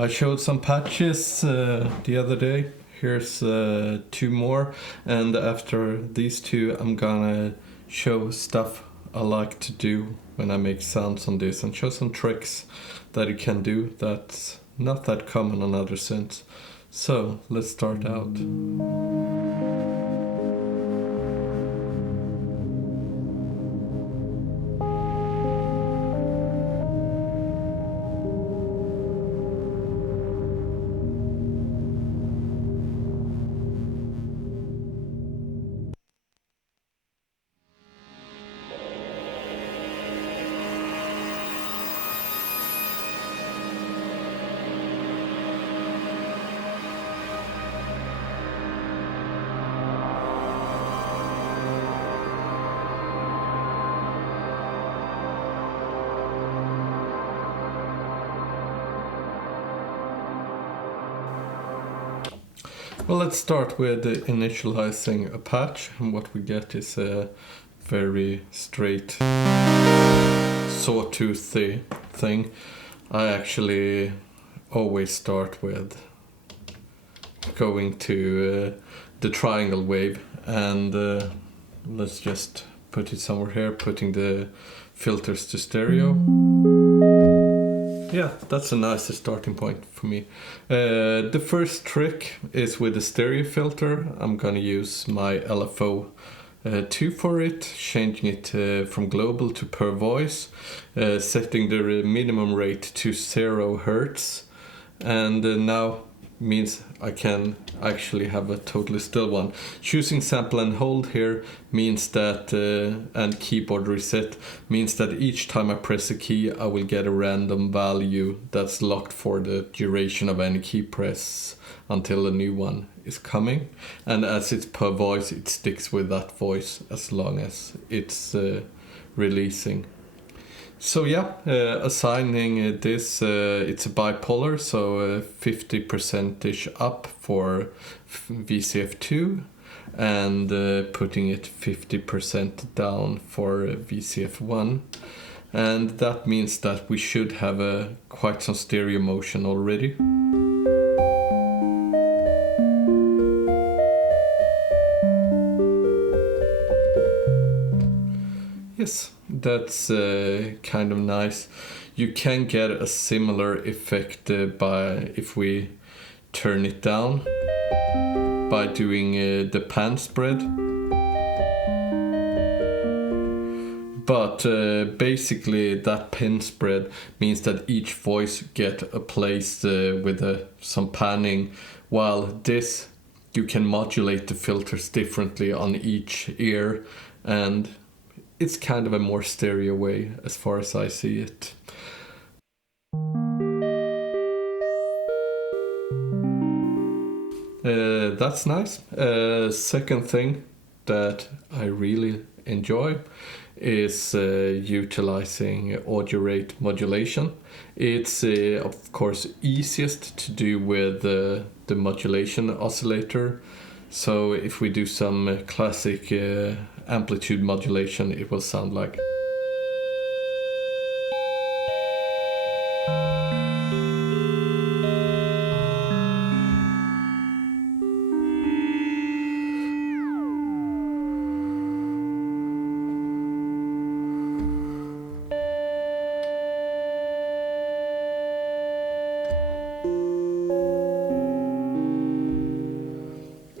I showed some patches the other day. Here's 2 more, and after these 2 I'm gonna show stuff I like to do when I make sounds on this and show some tricks that you can do that's not that common on other synths. So let's start out. Well, let's start with initializing a patch, and what we get is a very straight sawtoothy thing. I actually always start with going to the triangle wave, and let's just put it somewhere here, putting the filters to stereo. Yeah, that's a nice starting point for me. The first trick is with the stereo filter. I'm gonna use my LFO 2 for it, changing it from global to per voice, setting the minimum rate to 0 Hertz, and now means I can actually have a totally still one. Choosing sample and hold here means that, and keyboard reset, means that each time I press a key I will get a random value that's locked for the duration of any key press until a new one is coming. And as it's per voice, it sticks with that voice as long as it's releasing. So yeah, assigning this, it's a bipolar, so 50% up for VCF2 and putting it 50% down for VCF1. And that means that we should have quite some stereo motion already. Yes, that's kind of nice. You can get a similar effect by if we turn it down by doing the pan spread. But basically that pan spread means that each voice get a place with some panning, while this you can modulate the filters differently on each ear, and it's kind of a more stereo way as far as I see it. That's nice. Second thing that I really enjoy is utilizing audio rate modulation. It's of course easiest to do with the modulation oscillator. So if we do some classic amplitude modulation, it will sound like.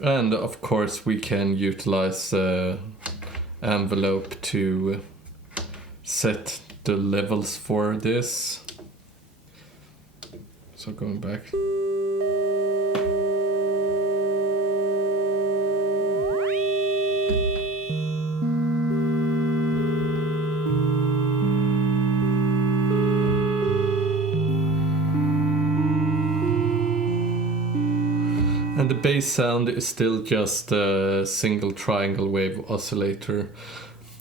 And of course we can utilize envelope to set the levels for this. So going back. And the bass sound is still just a single triangle wave oscillator.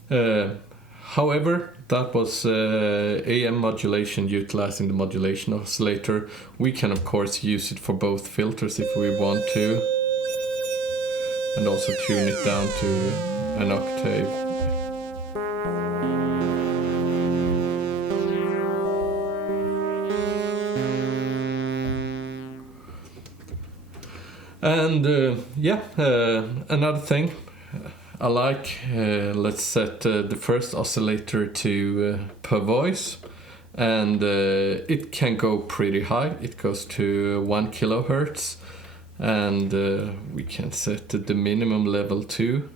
However, that was AM modulation utilizing the modulation oscillator. We can of course use it for both filters if we want to, and also tune it down to an octave. And another thing I like, let's set the first oscillator to per voice, and it can go pretty high. It goes to 1 kilohertz, and we can set the minimum level to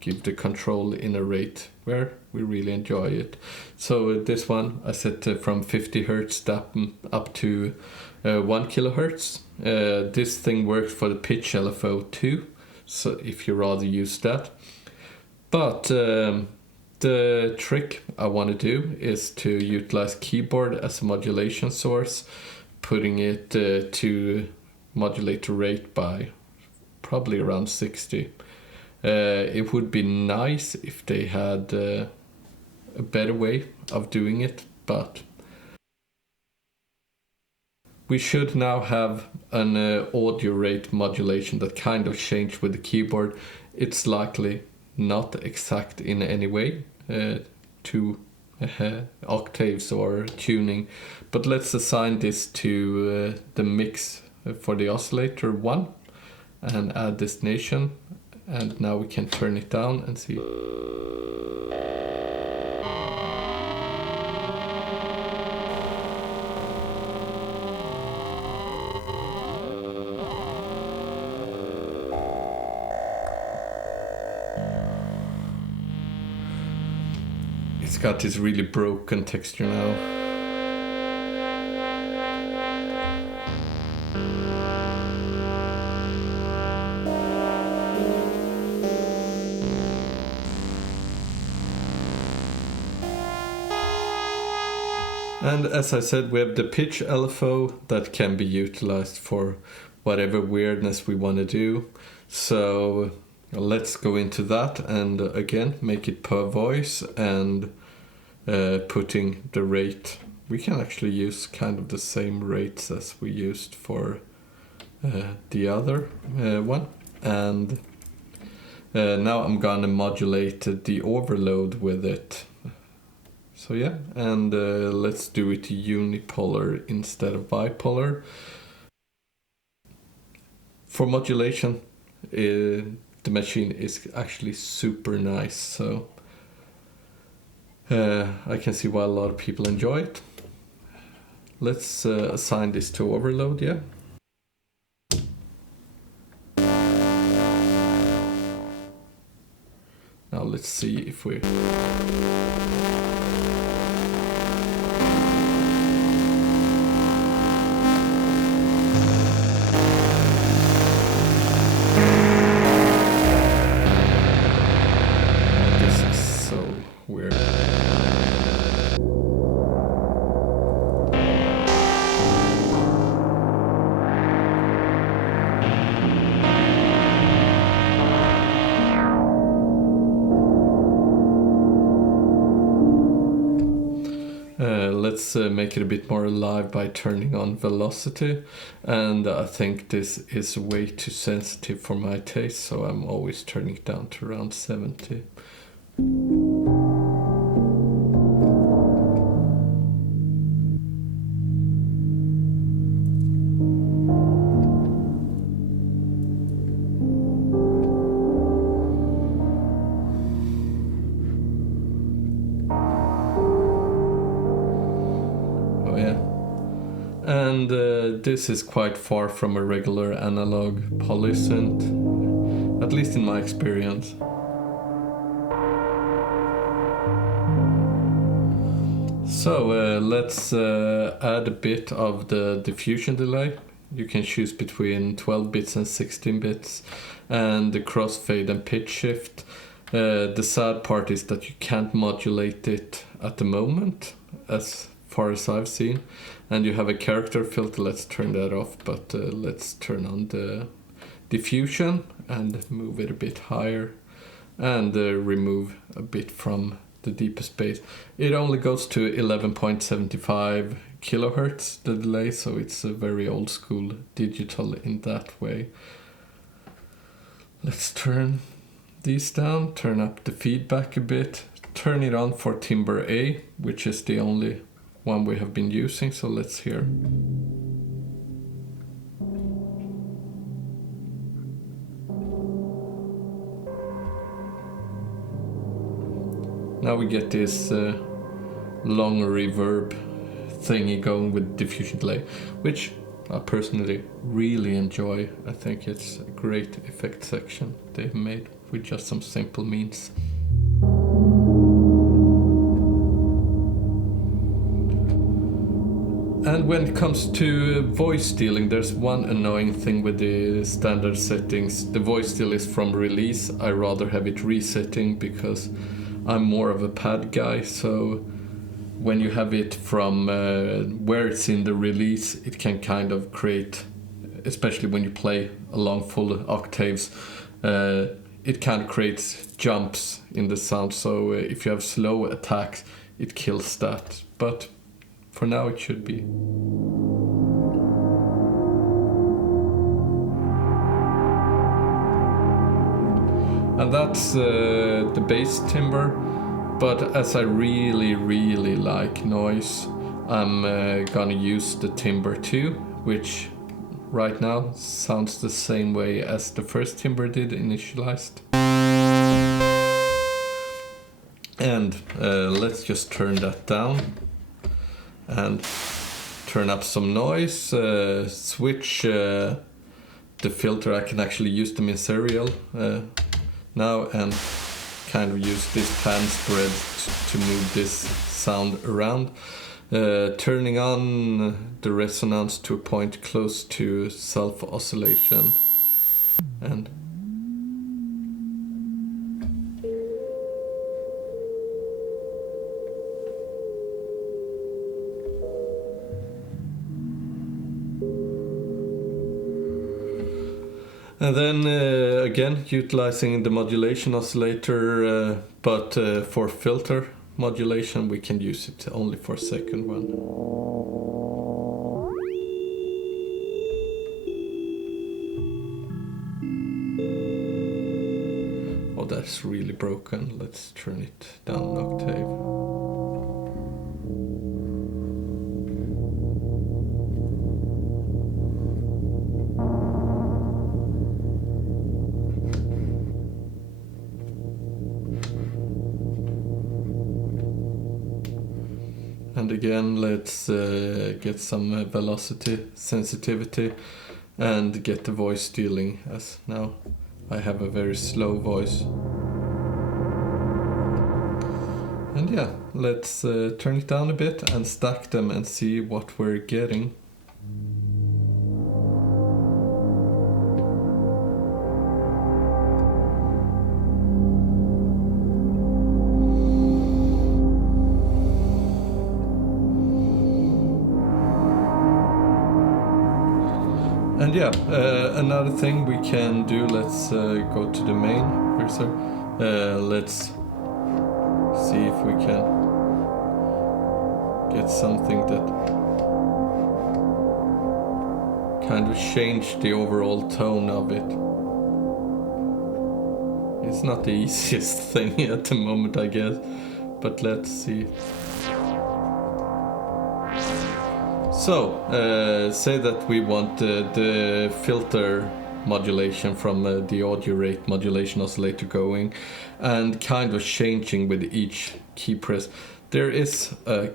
give the control in a rate where we really enjoy it. So this one I set from 50 hertz up to 1 kilohertz. This thing works for the pitch LFO too, so if you rather use that. But the trick I want to do is to utilize keyboard as a modulation source, putting it to modulate the rate by probably around 60. It would be nice if they had a better way of doing it, but we should now have an audio rate modulation that kind of changed with the keyboard. It's likely not exact in any way, to octaves or tuning, but let's assign this to the mix for the oscillator 1 and add destination, and now we can turn it down and see. It's got this really broken texture now. And as I said, we have the pitch LFO that can be utilized for whatever weirdness we want to do. So let's go into that and again make it per voice and putting the rate. We can actually use kind of the same rates as we used for the other one. And now I'm gonna modulate the overload with it. So yeah, and let's do it unipolar instead of bipolar. For modulation, the machine is actually super nice, so I can see why a lot of people enjoy it. Let's assign this to overload, yeah. Now let's see if we... Let's make it a bit more alive by turning on velocity, and I think this is way too sensitive for my taste, so I'm always turning it down to around 70. And this is quite far from a regular analog polysynth, at least in my experience. So let's add a bit of the diffusion delay. You can choose between 12 bits and 16 bits, and the crossfade and pitch shift. The sad part is that you can't modulate it at the moment, as far as I've seen. And you have a character filter. Let's turn that off, but let's turn on the diffusion and move it a bit higher, and remove a bit from the deepest bass. It only goes to 11.75 kilohertz, the delay, so it's a very old school digital in that way. Let's turn these down, turn up the feedback a bit, turn it on for timbre A, which is the only one we have been using, so let's hear. now we get this long reverb thingy going with diffusion delay, which I personally really enjoy. I think it's a great effect section they've made with just some simple means. And when it comes to voice stealing, there's one annoying thing with the standard settings. The voice steal is from release. I rather have it resetting because I'm more of a pad guy, so when you have it from where it's in the release, it can kind of create, especially when you play along full octaves, it kind of creates jumps in the sound, so if you have slow attacks, it kills that. But for now it should be. And that's the bass timbre, but as I really like noise, I'm gonna use the timbre too, which right now sounds the same way as the first timbre did initialized. And let's just turn that down and turn up some noise, switch the filter. I can actually use them in serial now and kind of use this pan spread to move this sound around, turning on the resonance to a point close to self-oscillation. And then again, utilizing the modulation oscillator, but for filter modulation we can use it only for second one. Oh, that's really broken. Let's turn it down an octave. And again, let's get some velocity sensitivity and get the voice stealing, as now I have a very slow voice. And yeah, let's turn it down a bit and stack them and see what we're getting. And yeah, another thing we can do, let's go to the main cursor. Let's see if we can get something that kind of change the overall tone of it. It's not the easiest thing at the moment, I guess, but let's see. So, say that we want the filter modulation from the audio rate modulation oscillator going and kind of changing with each key press. There is a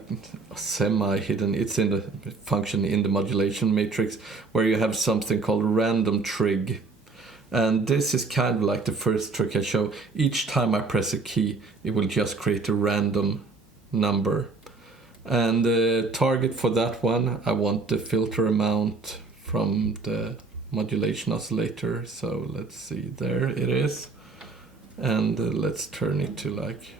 semi-hidden, it's in the function in the modulation matrix, where you have something called random trig. And this is kind of like the first trick I show. Each time I press a key, it will just create a random number. And the target for that one, I want the filter amount from the modulation oscillator. So let's see, there it is. And let's turn it to like...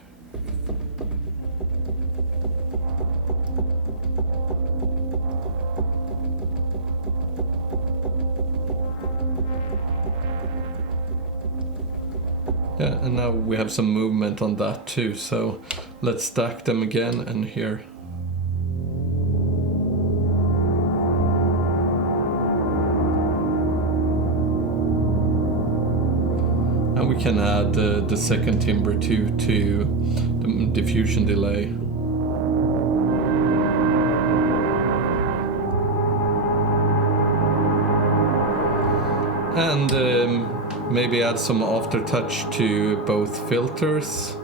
Yeah, and now we have some movement on that too. So let's stack them again, and here. And we can add the second timbre too to the diffusion delay. And maybe add some aftertouch to both filters.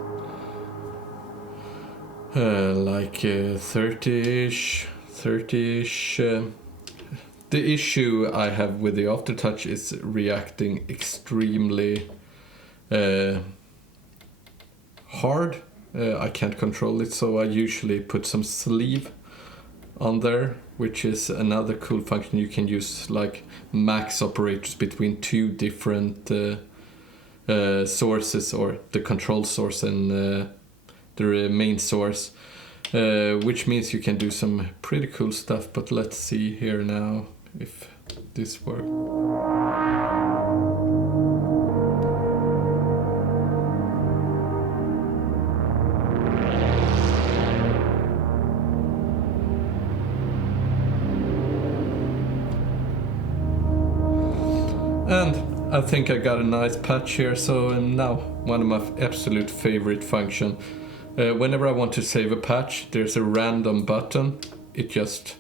like 30-ish. The issue I have with the aftertouch is reacting extremely hard. I can't control it, so I usually put some sleeve on there, which is another cool function. You can use like max operators between two different sources, or the control source and the main source, which means you can do some pretty cool stuff. But let's see here now if this works. And I think I got a nice patch here. So now one of my absolute favorite function. Whenever I want to save a patch, there's a random button. It just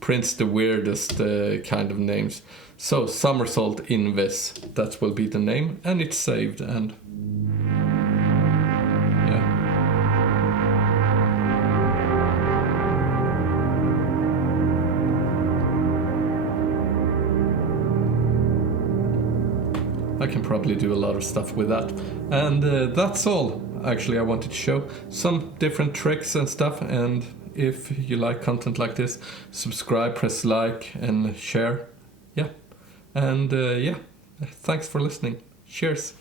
prints the weirdest kind of names. So somersault invis, that will be the name, and it's saved. And yeah, I can probably do a lot of stuff with that. And that's all. Actually, I wanted to show some different tricks and stuff. And if you like content like this, subscribe, press like, and share. Yeah. And yeah, thanks for listening. Cheers.